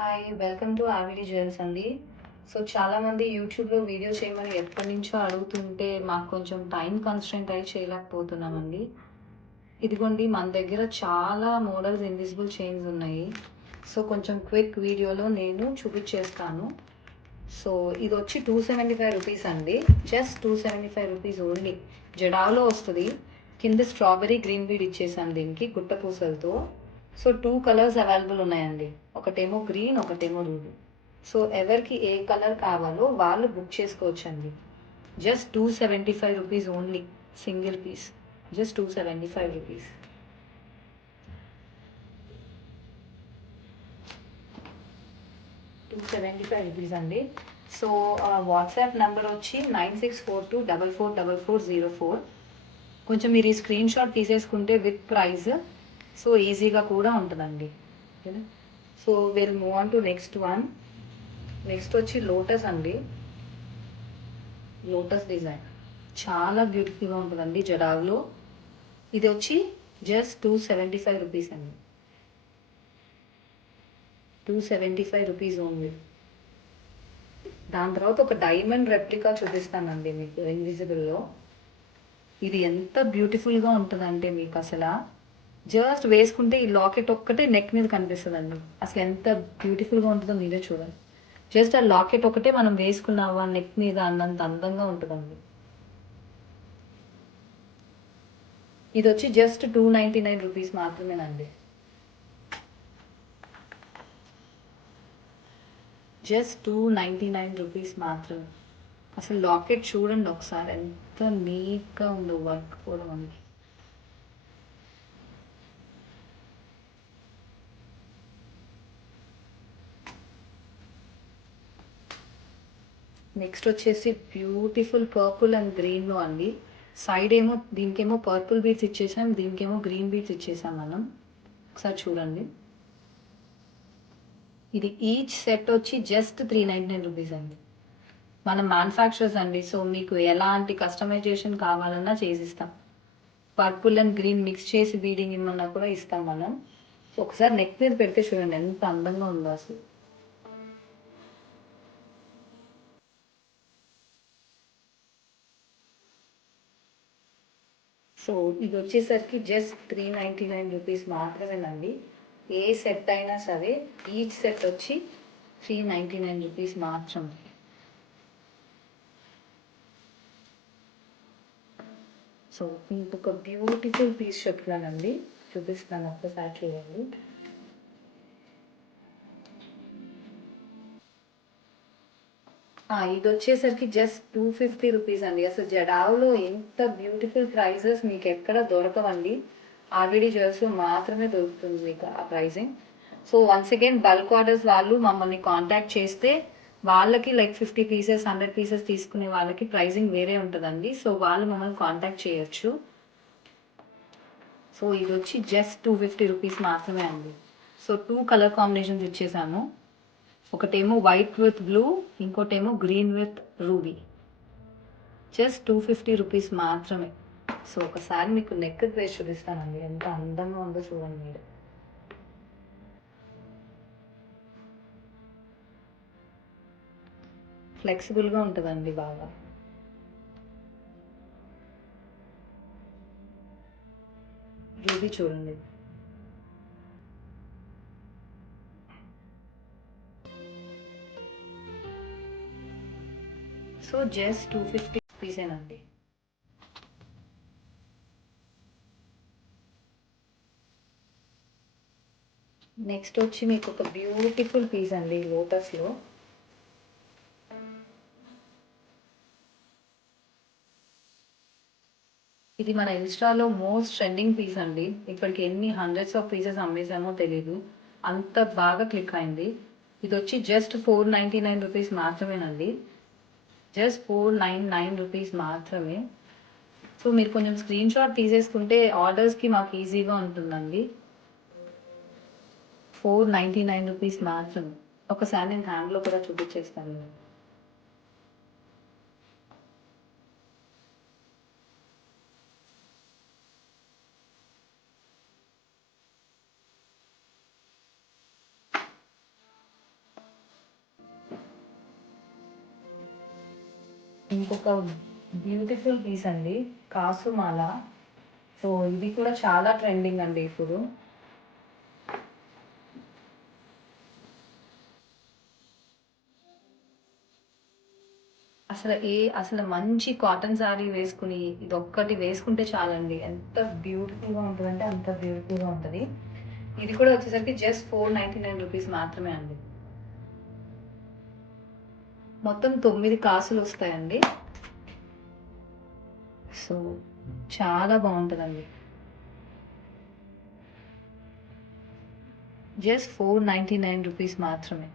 Hi! Welcome to ఆర్‌విడి jewels అండి. So, చాలామంది యూట్యూబ్‌లో వీడియో చేయమని ఎప్పటినుంచో అడుగుతుంటే, మాకు కొంచెం టైం కన్‌స్ట్రెయింట్ అయ్యి చేయలేకపోతున్నామండి. ఇదిగోండి మన దగ్గర చాలా మోడల్స్ ఇన్విజిబుల్ చైన్స్ ఉన్నాయి. సో, కొంచెం క్విక్ వీడియోలో నేను చూపిచ్చేస్తాను. సో, ఇదొచ్చి రూ. 275 అండి. జస్ట్ రూ. 275 ఓన్లీ. జడావ్‌లో వస్తది. కింద స్ట్రాబెర్రీ గ్రీన్ బీడ్ ఇచ్చేసాను దీనికి గుట్ట పూసలతో. సో, 2 కలర్స్ అవైలబుల్ ఉన్నాయండి. ఒకటేమో గ్రీన్, ఒకటేమో రూబీ. సో, ఎవరికి ఏ కలర్ కావాలో వాళ్ళు బుక్ చేసుకోవచ్చండి. జస్ట్ రూ. 275 ఓన్లీ. Single piece. జస్ట్ రూ. 275. రూ. 275 అండి. సో, వాట్సాప్ నంబర్ వచ్చి 9642444404. కొంచెం మీరు ఈ స్క్రీన్ షాట్ తీసేసుకుంటే విత్ ప్రైస్ సో ఈజీగా కూడా ఉంటుందండి. ఓకేనా? So will move on to next one. Next వచ్చి లోటస్ అండి. లోటస్ డిజైన్ చాలా బ్యూటిఫుల్గా ఉంటుందండి జడావ్లో. ఇది వచ్చి జస్ట్ రూ. 275 అండి. రూ. 275 ఓన్లీ. దాని తర్వాత ఒక డైమండ్ రెప్లికా చూపిస్తానండి మీకు ఇన్విజిబుల్లో. ఇది ఎంత బ్యూటిఫుల్గా ఉంటుందంటే మీకు అసలు జస్ట్ వేసుకుంటే ఈ లాకెట్ ఒక్కటే నెక్ మీద కనిపిస్తుందండి. అసలు ఎంత బ్యూటిఫుల్గా ఉంటుందో మీరే చూడండి. జస్ట్ ఆ లాకెట్ ఒకటే మనం వేసుకున్నావా నెక్ మీద అన్నంత అందంగా ఉంటుందండి. ఇది వచ్చి జస్ట్ రూ. 299 మాత్రమేనండి. జస్ట్ రూ. 299 మాత్రమే. అసలు లాకెట్ చూడండి ఒకసారి ఎంత నీట్గా ఉందో వర్క్ కూడా ఉంది. నెక్స్ట్ వచ్చేసి బ్యూటిఫుల్ పర్పుల్ అండ్ గ్రీన్లో అండి. సైడ్ ఏమో దీనికేమో పర్పుల్ బీట్స్ ఇచ్చేసాం, దీనికేమో గ్రీన్ బీట్స్ ఇచ్చేసాం మనం. ఒకసారి చూడండి. ఇది ఈచ్ సెట్ వచ్చి జస్ట్ రూ. 399 అండి. మనం మ్యానుఫ్యాక్చరర్స్ అండి. సో మీకు ఎలాంటి కస్టమైజేషన్ కావాలన్నా చేసిస్తాం. పర్పుల్ అండ్ గ్రీన్ మిక్స్ చేసి బీడింగ్ ఇమ్మన్నా కూడా ఇస్తాం మనం. సో ఒకసారి నెక్ మీద పెడితే చూడండి ఎంత అందంగా ఉందో అసలు. సో ఇది వచ్చేసరికి జస్ట్ రూ. 399 మాత్రమేనండి. ఏ సెట్ అయినా సరే ఈచ్ సెట్ వచ్చి రూ. 399 మాత్రమే. సో మీకు ఒక బ్యూటిఫుల్ పీస్ చెప్తున్నానండి, చూపిస్తాను ఒక్కసారి చూడండి. ఇది వచ్చేసరికి జస్ట్ రూ. 250 అండి. అసలు జడావ్లో ఎంత బ్యూటిఫుల్ ప్రైజెస్ మీకు ఎక్కడ దొరకవండి. ఆర్‌విడి జ్యువెల్స్‌లో మాత్రమే దొరుకుతుంది మీకు ఆ pricing. So once again bulk orders వాళ్ళు మమ్మల్ని కాంటాక్ట్ చేస్తే వాళ్ళకి లైక్ 50 పీసెస్ 100 పీసెస్ తీసుకునే వాళ్ళకి ప్రైజింగ్ వేరే ఉంటుందండి. సో వాళ్ళు మమ్మల్ని కాంటాక్ట్ చేయొచ్చు. సో ఇది వచ్చి జస్ట్ రూ. 250 మాత్రమే అండి. సో 2 కలర్ కాంబినేషన్స్ ఇచ్చేసాము. ఒకటేమో వైట్ విత్ బ్లూ, ఇంకోటేమో గ్రీన్ విత్ రూబీ. జస్ట్ రూ. 250 మాత్రమే. సో ఒకసారి మీకు నెక్ వేసి చూపిస్తానండి ఎంత అందంగా ఉందో చూడండి మీరు. ఫ్లెక్సిబుల్గా ఉంటుందండి బాగా. రూబీ చూడండి. సో జస్ట్ రూ. 250 నెక్స్ట్ వచ్చి మీకు ఒక బ్యూటిఫుల్ పీస్ అండి లోటస్లో. ఇది మన ఇన్స్టాలో మోస్ట్ ట్రెండింగ్ పీస్ అండి. ఇప్పటికి ఎన్ని హండ్రెడ్స్ ఆఫ్ పీసెస్ అమ్మేసామో తెలీదు, అంత బాగా క్లిక్ అయింది. ఇది వచ్చి జస్ట్ రూ. 499 మాత్రమేనండి. జస్ట్ రూ. 499 మాత్రమే. సో మీరు కొంచెం స్క్రీన్ షాట్ తీసేసుకుంటే ఆర్డర్స్కి మాకు ఈజీగా ఉంటుందండి. రూ. 499 మాత్రమే. ఒకసారి నేను హ్యాండ్లో కూడా చూపించేస్తాను. ఇంకొక బ్యూటిఫుల్ పీస్ అండి. కాసుమాల. సో, ఇది కూడా చాలా ట్రెండింగ్ అండి ఇప్పుడు. అసలు మంచి కాటన్ శారీ వేసుకొని, ఇదొక్కటి వేసుకుంటే చాలండి. ఎంత బ్యూటిఫుల్‌గా ఉంటదంటే అంత బ్యూటిఫుల్‌గా ఉంటది. ఇది కూడా వచ్చేసరికి జస్ట్ ₹499 మాత్రమే అండి. మొత్తం 9 కాసులొస్తాయండి. సో, చాలా బావుంటదండి. జస్ట్ ₹499 మాత్రమే.